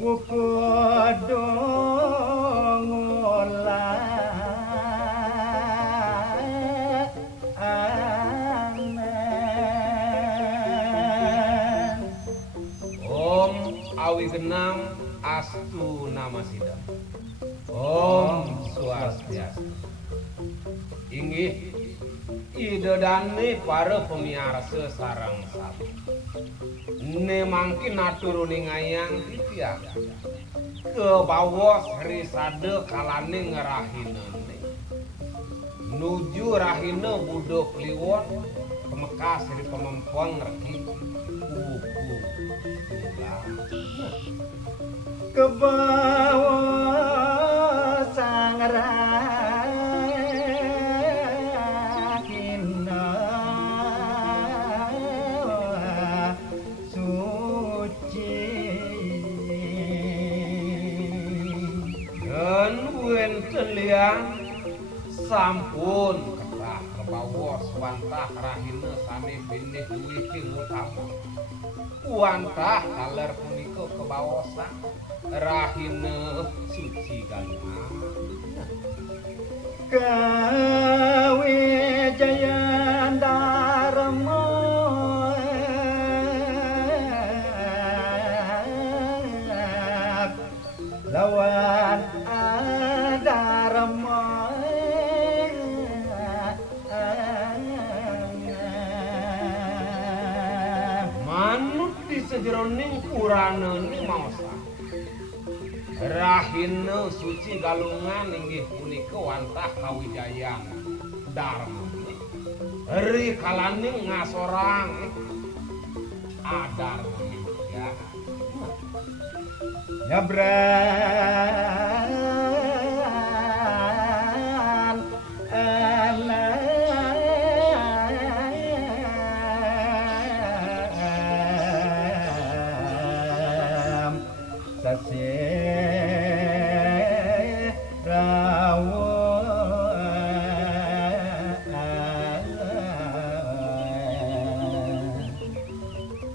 Kudu Om Awi Genang Astu Nama Sidam. Om Swastiastu. Inggih idedane para pemiarsa sareng sapi. Ne mangkin naturuning ayang titiak. Ke bawah Sri Sade kalane ngerahinane. Nuju rahina budok liwon pemekas Sri Pemempong reki kuku ke bawah sang rahina suci dan wenten liang sampun ketah ke bawah swantah rahina sami benih duwi king utama wantah kaler punika ke bawah sang rahina suci galungan kawijayan dharma lawan dharma manut di sejeroning purana ni maosa rahina suci galungan inggih punika wantah kawijayaan dharma ri kalaning ngasorang adar ya nyabran alam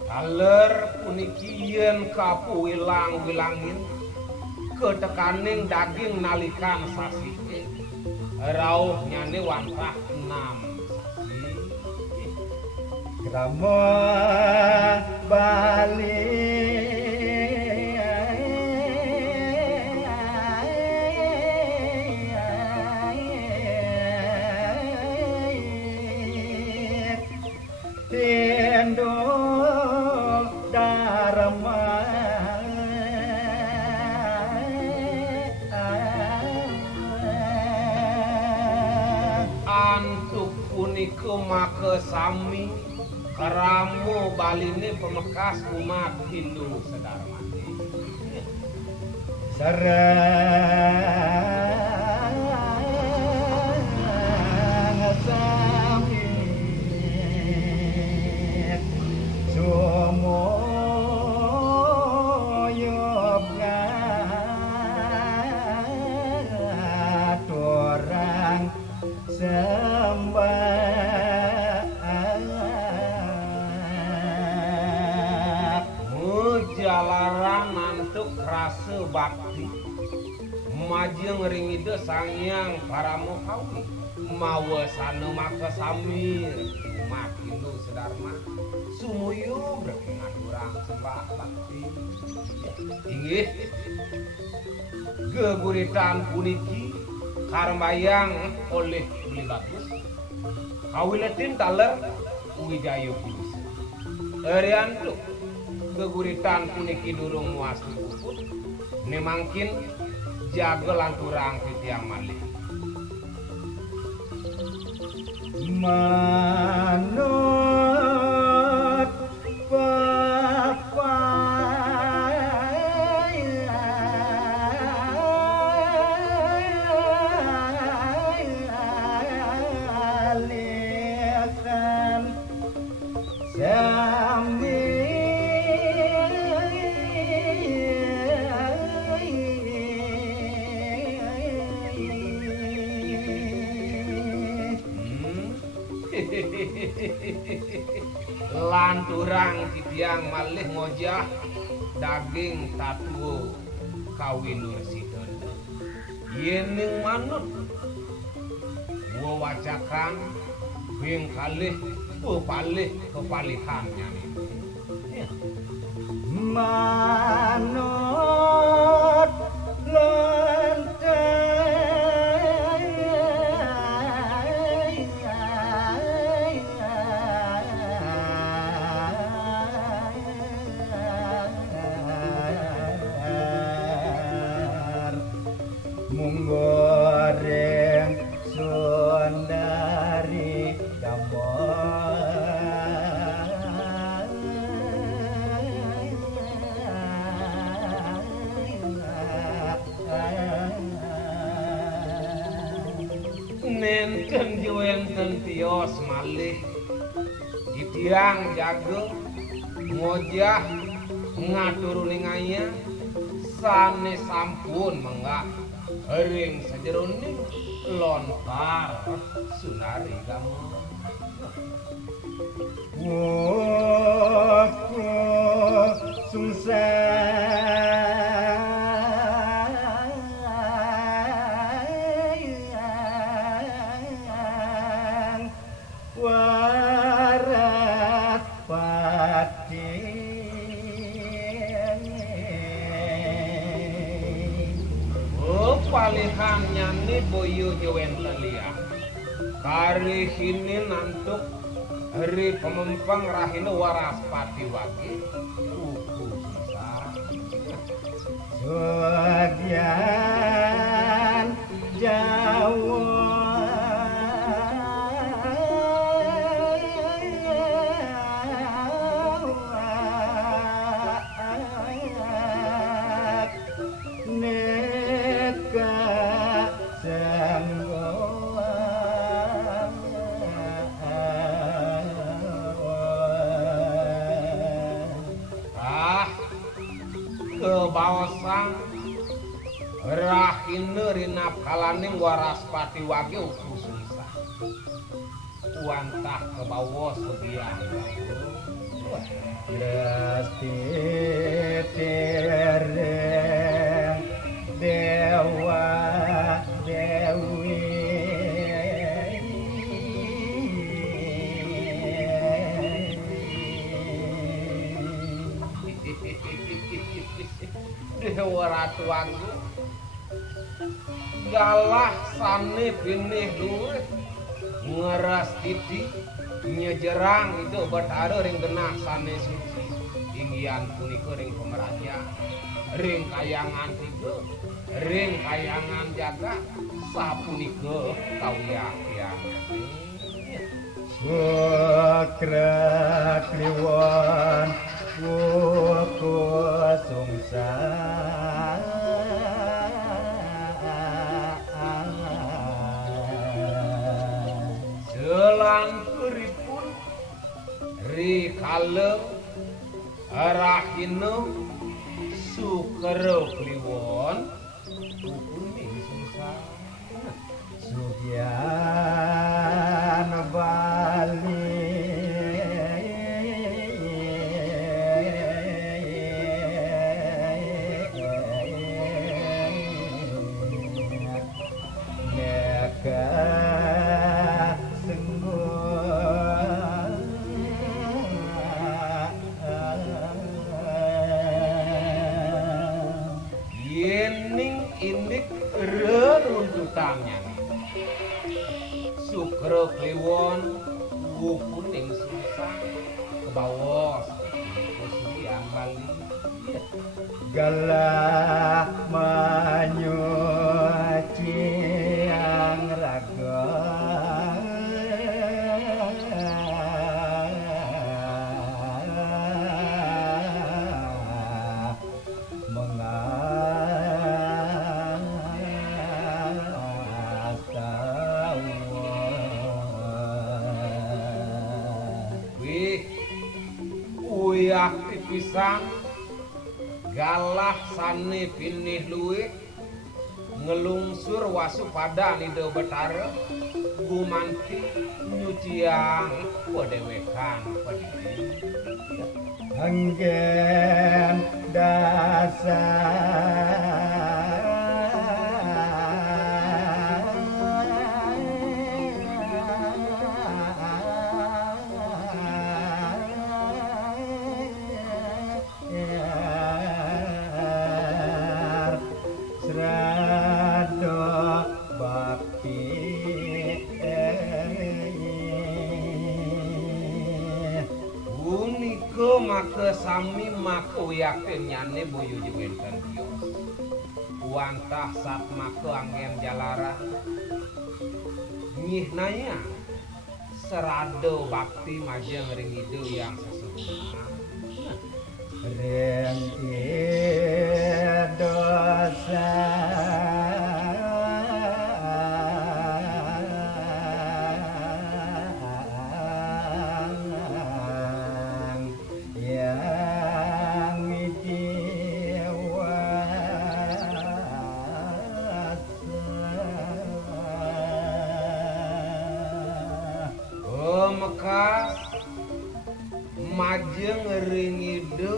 kaler puniki yen kapuwilang-wilangin ketekaning daging nalikan sasi rauh nyane wantah 6 sasi Ramo Bali Tendo Dharma antuk punika make sami keramu baline pemekas umat Hindu sedarmati sarang sami sumoyo ngaturang sembah mujalaran antuk rasa bakti majeng ringide sangyang paramohawi mawasana maka samir umat Hindu sedarma sumuyu berkengan urang sembah bakti inggih geguritan puniki karmayang oleh beli bagus kawiletin taler Wijayu Kudus Arianto geguritan puniki durung muas puput nemangkin jaga lanturang titiang malih manut papalikan sami lanturang titiang malih ngojah daging tatuo kawinur sidon yening manut wawacakan bing kalih palih kepalihannya ya. Manut menggoreng Sundari nenten juwenten tios malih ditiang jago ngojah ngaturuning aya sane sampun menggak ring sajeroning lontar Sunari kamu Woku sungsang waras pati palihan nyani boyo jewenten liya kari hini nantuk hari pemempang rahina waras pati wagi uku susah bagian Jawa bawasang rahina rina kalaning waras pati wage uku susah wantah ke bawah sebiang Rasti tereng dewa dewi Dewa Ratu Anggu galah sane pinih luwih ngeras titi nyejerang itu betara ring genah sane suci inggian punika ring pemeraja ring kayangan tiga ring kayangan jaga sapunika kawiyakian Sukra kliwon wuku sungsang selanturipun rikale rahina sukra kliwon kuning sungsang Sugyan Bali reruntutannya Sukra Kliwon kuning susah ke bawah kesulian Bali galah manyuci yang raga pisan galah sane pinih luwih ngelungsur wasupada nida betara gumanti nyuciang wadewekan padidi anggen dasar Srado bakti Punika make sami make yakin nyane boyo wenten bios. Wantah sat make anggen jalara. Nyih naya Serado bakti majeng ring ide yang sesungguhnya. Ring dosa yang dewasa Mekas majeng ring ide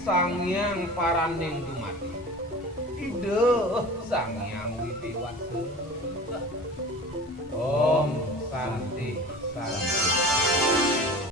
sangyang paraning dumadi. Ide sangyang witiwasa. Om Santi Santi.